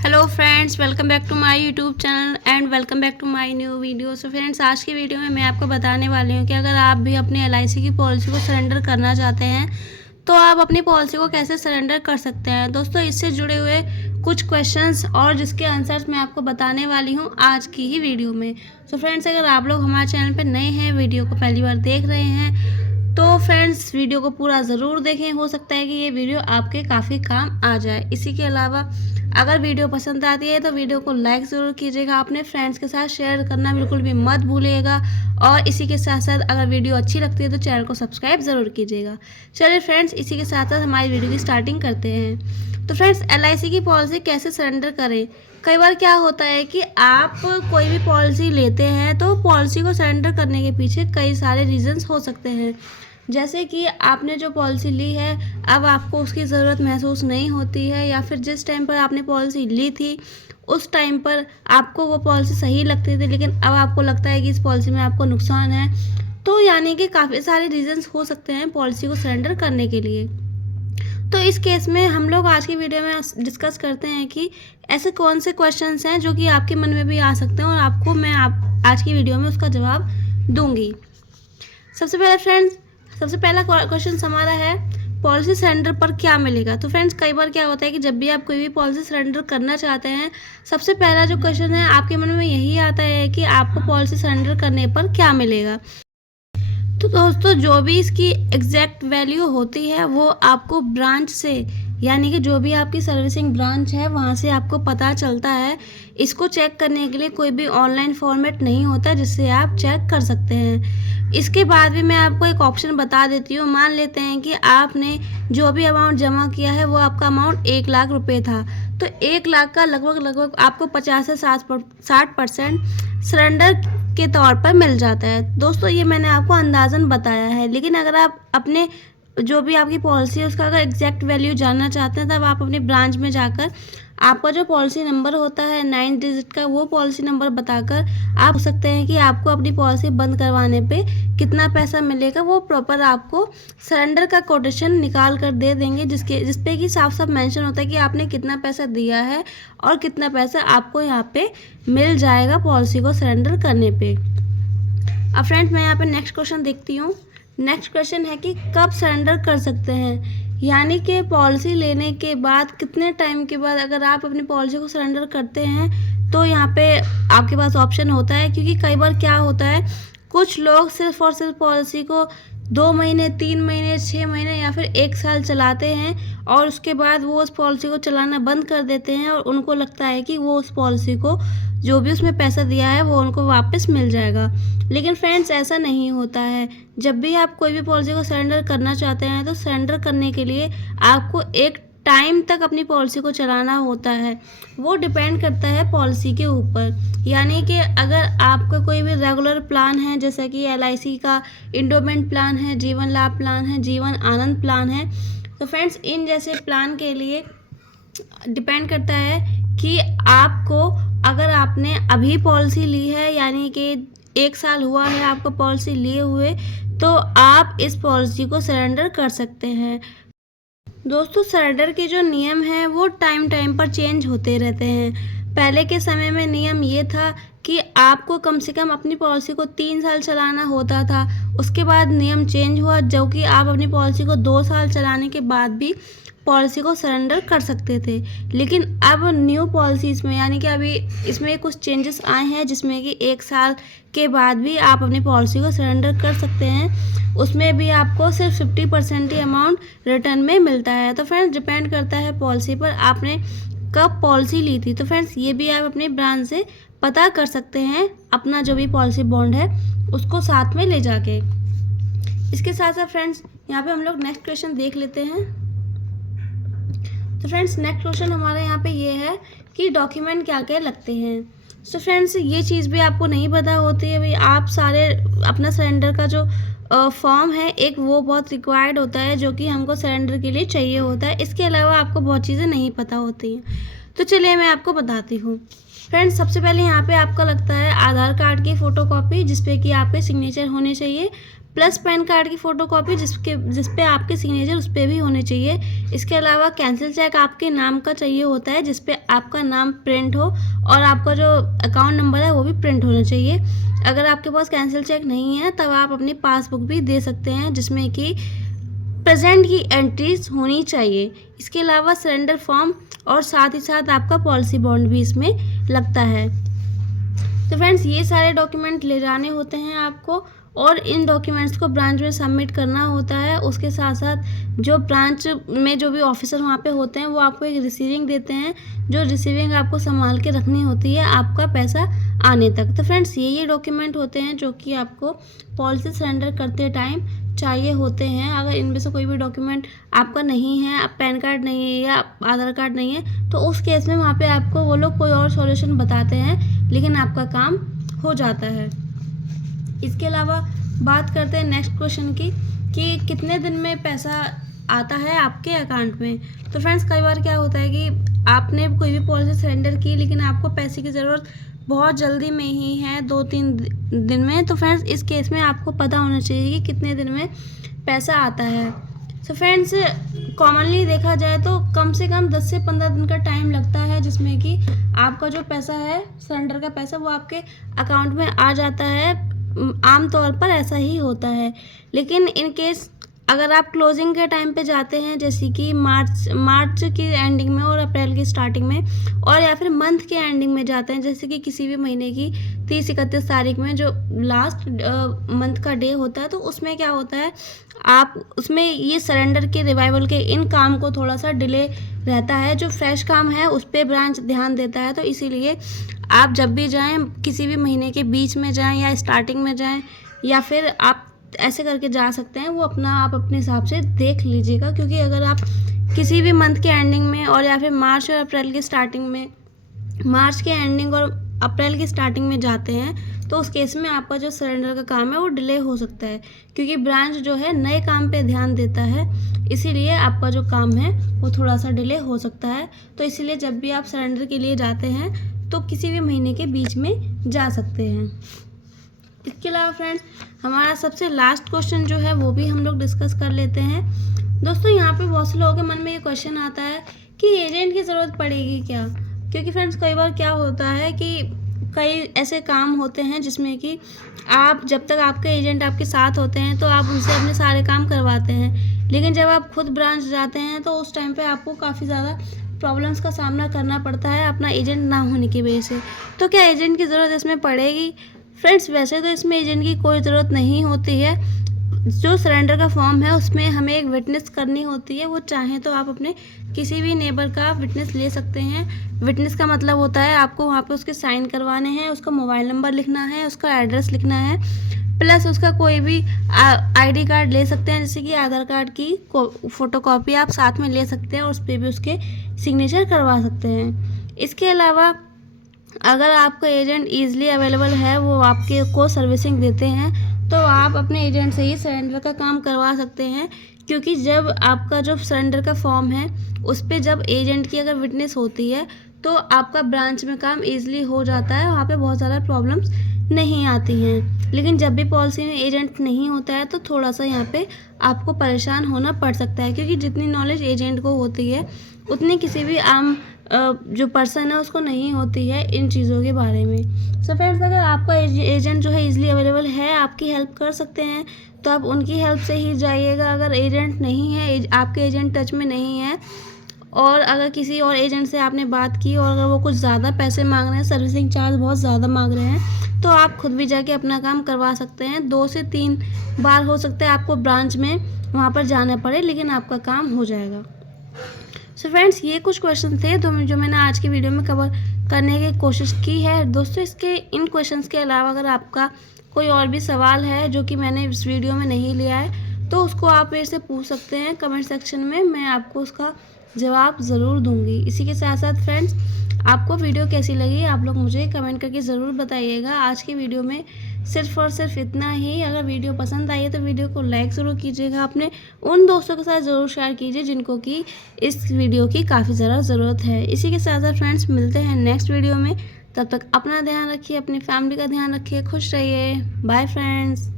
Hello friends, welcome back to my YouTube channel and welcome back to my new video. So friends, आज की video में मैं आपको बताने वाली हूँ कि अगर आप भी अपनी एलआईसी की पॉलिसी को सरेंडर करना चाहते हैं तो आप अपनी पॉलिसी को कैसे सरेंडर कर सकते हैं। दोस्तों, इससे जुड़े हुए कुछ क्वेश्चंस और जिसके आंसर्स मैं आपको बताने वाली हूँ आज की ही वीडियो में। सो फ्रेंड्स, अगर आप लोग हमारे चैनल पर नए हैं, वीडियो को पहली बार देख रहे हैं तो फ्रेंड्स वीडियो को पूरा ज़रूर देखें। हो सकता है कि ये वीडियो आपके काफ़ी काम आ जाए। इसी के अलावा अगर वीडियो पसंद आती है तो वीडियो को लाइक ज़रूर कीजिएगा, अपने फ्रेंड्स के साथ शेयर करना बिल्कुल भी मत भूलिएगा। और इसी के साथ साथ अगर वीडियो अच्छी लगती है तो चैनल को सब्सक्राइब ज़रूर कीजिएगा। चलिए फ्रेंड्स, इसी के साथ साथ हमारी वीडियो की स्टार्टिंग करते हैं। तो फ्रेंड्स, एलआईसी की पॉलिसी कैसे सरेंडर करें। कई बार क्या होता है कि आप कोई भी पॉलिसी लेते हैं तो पॉलिसी को सरेंडर करने के पीछे कई सारे रीजंस हो सकते हैं। जैसे कि आपने जो पॉलिसी ली है अब आपको उसकी ज़रूरत महसूस नहीं होती है, या फिर जिस टाइम पर आपने पॉलिसी ली थी उस टाइम पर आपको वो पॉलिसी सही लगती थी, लेकिन अब आपको लगता है कि इस पॉलिसी में आपको नुकसान है। तो यानी कि काफ़ी सारे रीजंस हो सकते हैं पॉलिसी को सरेंडर करने के लिए। तो इस केस में हम लोग आज की वीडियो में डिस्कस करते हैं कि ऐसे कौन से क्वेश्चंस हैं जो कि आपके मन में भी आ सकते हैं और आपको मैं आज की वीडियो में उसका जवाब दूंगी। सबसे पहला क्वेश्चन हमारा है, पॉलिसी सरेंडर पर क्या मिलेगा। तो फ्रेंड्स, कई बार क्या होता है कि जब भी आप कोई भी पॉलिसी सरेंडर करना चाहते हैं, सबसे पहला जो क्वेश्चन है आपके मन में यही आता है कि आपको पॉलिसी सरेंडर करने पर क्या मिलेगा। तो दोस्तों, जो भी इसकी एग्जैक्ट वैल्यू होती है वो आपको ब्रांच से, यानी कि जो भी आपकी सर्विसिंग ब्रांच है वहाँ से आपको पता चलता है। इसको चेक करने के लिए कोई भी ऑनलाइन फॉर्मेट नहीं होता जिससे आप चेक कर सकते हैं। इसके बाद भी मैं आपको एक ऑप्शन बता देती हूँ। मान लेते हैं कि आपने जो भी अमाउंट जमा किया है वो आपका अमाउंट 1,00,000 रुपये था, तो 1,00,000 का लगभग आपको 50 से 60% सरेंडर के तौर पर मिल जाता है। दोस्तों, ये मैंने आपको अंदाज़न बताया है, लेकिन अगर आप अपने जो भी आपकी पॉलिसी है उसका अगर एग्जैक्ट वैल्यू जानना चाहते हैं तब आप अपनी ब्रांच में जाकर आपका जो पॉलिसी नंबर होता है 9 डिजिट का, वो पॉलिसी नंबर बताकर आप पूछ सकते हैं कि आपको अपनी पॉलिसी बंद करवाने पे कितना पैसा मिलेगा। वो प्रॉपर आपको सरेंडर का कोटेशन निकाल कर दे देंगे, जिसपे कि साफ साफ मेंशन होता है कि आपने कितना पैसा दिया है और कितना पैसा आपको यहाँ पे मिल जाएगा पॉलिसी को सरेंडर करने पे। अब फ्रेंड्स, मैं यहाँ पे नेक्स्ट क्वेश्चन देखती हूँ। नेक्स्ट क्वेश्चन है कि कब सरेंडर कर सकते हैं, यानी कि पॉलिसी लेने के बाद कितने टाइम के बाद अगर आप अपनी पॉलिसी को सरेंडर करते हैं तो यहाँ पे आपके पास ऑप्शन होता है। क्योंकि कई बार क्या होता है, कुछ लोग सिर्फ और सिर्फ पॉलिसी को 2 महीने, 3 महीने, 6 महीने या फिर 1 साल चलाते हैं और उसके बाद वो उस पॉलिसी को चलाना बंद कर देते हैं और उनको लगता है कि वो उस पॉलिसी को जो भी उसमें पैसा दिया है वो उनको वापस मिल जाएगा। लेकिन फ्रेंड्स, ऐसा नहीं होता है। जब भी आप कोई भी पॉलिसी को सरेंडर करना चाहते हैं तो सरेंडर करने के लिए आपको एक टाइम तक अपनी पॉलिसी को चलाना होता है। वो डिपेंड करता है पॉलिसी के ऊपर। यानी कि अगर आपका कोई भी रेगुलर प्लान है, जैसे कि एलआईसी का इंडोमेंट प्लान है, जीवन लाभ प्लान है, जीवन आनंद प्लान है, तो फ्रेंड्स इन जैसे प्लान के लिए डिपेंड करता है कि आपको, अगर आपने अभी पॉलिसी ली है यानी कि 1 साल हुआ है आपको पॉलिसी लिए हुए, तो आप इस पॉलिसी को सरेंडर कर सकते हैं। दोस्तों, सरेंडर के जो नियम हैं वो टाइम टाइम पर चेंज होते रहते हैं। पहले के समय में नियम ये था कि आपको कम से कम अपनी पॉलिसी को 3 साल चलाना होता था। उसके बाद नियम चेंज हुआ, जो कि आप अपनी पॉलिसी को 2 साल चलाने के बाद भी पॉलिसी को सरेंडर कर सकते थे। लेकिन अब न्यू पॉलिसीज़ में, यानी कि अभी इसमें कुछ चेंजेस आए हैं जिसमें कि 1 साल के बाद भी आप अपनी पॉलिसी को सरेंडर कर सकते हैं। उसमें भी आपको सिर्फ 50% ही अमाउंट रिटर्न में मिलता है। तो फ्रेंड्स, डिपेंड करता है पॉलिसी पर आपने कब पॉलिसी ली थी। तो फ्रेंड्स, ये भी आप अपनी ब्रांच से पता कर सकते हैं, अपना जो भी पॉलिसी बॉन्ड है उसको साथ में ले जाके। इसके साथ साथ फ्रेंड्स, यहाँ पे हम लोग नेक्स्ट क्वेश्चन देख लेते हैं। तो फ्रेंड्स, नेक्स्ट क्वेश्चन हमारे यहाँ पे ये है कि डॉक्यूमेंट क्या क्या लगते हैं। तो फ्रेंड्स, ये चीज़ भी आपको नहीं पता होती है भाई। आप सारे अपना सरेंडर का जो फॉर्म है एक, वो बहुत रिक्वायर्ड होता है जो कि हमको सरेंडर के लिए चाहिए होता है। इसके अलावा आपको बहुत चीज़ें नहीं पता होती हैं। तो चलिए मैं आपको बताती हूँ। फ्रेंड्स, सबसे पहले यहाँ पे आपका लगता है आधार कार्ड की फ़ोटोकॉपी, जिसपे कि आपके सिग्नेचर होने चाहिए। प्लस पैन कार्ड की फ़ोटोकॉपी जिस पे आपके सिग्नेचर उस पे भी होने चाहिए। इसके अलावा कैंसिल चेक आपके नाम का चाहिए होता है, जिस पे आपका नाम प्रिंट हो और आपका जो अकाउंट नंबर है वो भी प्रिंट होना चाहिए। अगर आपके पास कैंसिल चेक नहीं है तब आप अपनी पासबुक भी दे सकते हैं, जिसमें कि प्रेजेंट की एंट्रीज होनी चाहिए। इसके अलावा सरेंडर फॉर्म और साथ ही साथ आपका पॉलिसी बॉन्ड भी इसमें लगता है। तो फ्रेंड्स, ये सारे डॉक्यूमेंट ले जाने होते हैं आपको और इन डॉक्यूमेंट्स को ब्रांच में सबमिट करना होता है। उसके साथ साथ जो ब्रांच में जो भी ऑफिसर वहाँ पे होते हैं वो आपको एक रिसीविंग देते हैं, जो रिसीविंग आपको संभाल के रखनी होती है आपका पैसा आने तक। तो फ्रेंड्स, ये डॉक्यूमेंट होते हैं जो कि आपको पॉलिसी सरेंडर करते टाइम चाहिए होते हैं। अगर इनमें से कोई भी डॉक्यूमेंट आपका नहीं है, पैन कार्ड नहीं है या आधार कार्ड नहीं है, तो उस केस में वहाँ पे आपको वो लोग कोई और सॉल्यूशन बताते हैं, लेकिन आपका काम हो जाता है। इसके अलावा बात करते हैं नेक्स्ट क्वेश्चन की कि कितने दिन में पैसा आता है आपके अकाउंट में। तो फ्रेंड्स, कई बार क्या होता है कि आपने कोई भी पॉलिसी सरेंडर की लेकिन आपको पैसे की ज़रूरत बहुत जल्दी में ही है, 2-3 दिन में। तो फ्रेंड्स, इस केस में आपको पता होना चाहिए कि कितने दिन में पैसा आता है। सो फ्रेंड्स, कॉमनली देखा जाए तो कम से कम 10 से 15 दिन का टाइम लगता है, जिसमें कि आपका जो पैसा है सरेंडर का पैसा वो आपके अकाउंट में आ जाता है। आमतौर पर ऐसा ही होता है, लेकिन इन केस अगर आप क्लोजिंग के टाइम पे जाते हैं, जैसे कि मार्च की एंडिंग में और अप्रैल की स्टार्टिंग में, और या फिर मंथ के एंडिंग में जाते हैं, जैसे कि किसी भी महीने की 30-31 तारीख में जो लास्ट मंथ का डे होता है, तो उसमें क्या होता है, आप उसमें ये सरेंडर के रिवाइवल के इन काम को थोड़ा सा डिले रहता है। जो फ्रेश काम है उस पर ब्रांच ध्यान देता है, तो इसीलिए आप जब भी जाएँ, किसी भी महीने के बीच में जाएँ या स्टार्टिंग में जाएँ, या फिर आप ऐसे करके जा सकते हैं, वो आप अपने हिसाब से देख लीजिएगा। क्योंकि अगर आप किसी भी मंथ के एंडिंग में और या फिर मार्च और अप्रैल की स्टार्टिंग में, मार्च के एंडिंग और अप्रैल की स्टार्टिंग में जाते हैं, तो उस केस में आपका जो सरेंडर का काम है वो डिले हो सकता है, क्योंकि ब्रांच जो है नए काम पे ध्यान देता है, इसीलिए आपका जो काम है वो थोड़ा सा डिले हो सकता है। तो इसीलिए जब भी आप सरेंडर के लिए जाते हैं तो किसी भी महीने के बीच में जा सकते हैं। इसके अलावा फ्रेंड्स, हमारा सबसे लास्ट क्वेश्चन जो है वो भी हम लोग डिस्कस कर लेते हैं। दोस्तों, यहाँ पे बहुत से लोगों के मन में ये क्वेश्चन आता है कि एजेंट की ज़रूरत पड़ेगी क्या। क्योंकि फ्रेंड्स, कई बार क्या होता है कि कई ऐसे काम होते हैं जिसमें कि आप जब तक आपके एजेंट आपके साथ होते हैं तो आप उनसे अपने सारे काम करवाते हैं, लेकिन जब आप खुद ब्रांच जाते हैं तो उस टाइम पे आपको काफ़ी ज़्यादा प्रॉब्लम्स का सामना करना पड़ता है अपना एजेंट ना होने की वजह से। तो क्या एजेंट की ज़रूरत इसमें पड़ेगी? फ्रेंड्स, वैसे तो इसमें एजेंट की कोई ज़रूरत नहीं होती है। जो सरेंडर का फॉर्म है उसमें हमें एक विटनेस करनी होती है, वो चाहें तो आप अपने किसी भी नेबर का विटनेस ले सकते हैं। विटनेस का मतलब होता है आपको वहाँ पे उसके साइन करवाने हैं, उसका मोबाइल नंबर लिखना है, उसका एड्रेस लिखना है, प्लस उसका कोई भी आईडी कार्ड ले सकते हैं, जैसे कि आधार कार्ड की फ़ोटोकॉपी आप साथ में ले सकते हैं और उस पर भी उसके सिग्नेचर करवा सकते हैं। इसके अलावा अगर आपका एजेंट ईज़िली अवेलेबल है, वो आपके को सर्विसिंग देते हैं, तो आप अपने एजेंट से ही सरेंडर का काम करवा सकते हैं। क्योंकि जब आपका जो सरेंडर का फॉर्म है उस पे जब एजेंट की अगर विटनेस होती है तो आपका ब्रांच में काम ईज़िली हो जाता है, वहाँ पे बहुत ज़्यादा प्रॉब्लम्स नहीं आती हैं। लेकिन जब भी पॉलिसी में एजेंट नहीं होता है तो थोड़ा सा यहाँ पे आपको परेशान होना पड़ सकता है, क्योंकि जितनी नॉलेज एजेंट को होती है उतनी किसी भी आम जो पर्सन है उसको नहीं होती है इन चीज़ों के बारे में। सो फ्रेंड्स, अगर आपका एजेंट जो है इजीली अवेलेबल है, आपकी हेल्प कर सकते हैं, तो आप उनकी हेल्प से ही जाइएगा। अगर एजेंट नहीं है, आपके एजेंट टच में नहीं है, और अगर किसी और एजेंट से आपने बात की और अगर वो कुछ ज़्यादा पैसे मांग रहे हैं, सर्विसिंग चार्ज बहुत ज़्यादा मांग रहे हैं, तो आप खुद भी जाके अपना काम करवा सकते हैं। 2 से 3 बार हो सकता है आपको ब्रांच में वहाँ पर जाना पड़े, लेकिन आपका काम हो जाएगा। सो फ्रेंड्स, ये कुछ क्वेश्चन थे जो मैंने आज की वीडियो में कवर करने की कोशिश की है। दोस्तों, इन क्वेश्चंस के अलावा अगर आपका कोई और भी सवाल है जो कि मैंने इस वीडियो में नहीं लिया है, तो उसको आप मेरे से पूछ सकते हैं कमेंट सेक्शन में, मैं आपको उसका जवाब ज़रूर दूंगी। इसी के साथ साथ फ्रेंड्स, आपको वीडियो कैसी लगी आप लोग मुझे कमेंट करके ज़रूर बताइएगा। आज की वीडियो में सिर्फ और सिर्फ इतना ही। अगर वीडियो पसंद आई है तो वीडियो को लाइक ज़रूर कीजिएगा, अपने उन दोस्तों के साथ ज़रूर शेयर कीजिए जिनको कि इस वीडियो की काफ़ी ज़्यादा ज़रूरत है। इसी के साथ साथ फ्रेंड्स, मिलते हैं नेक्स्ट वीडियो में। तब तक अपना ध्यान रखिए, अपनी फैमिली का ध्यान रखिए, खुश रहिए। Bye friends.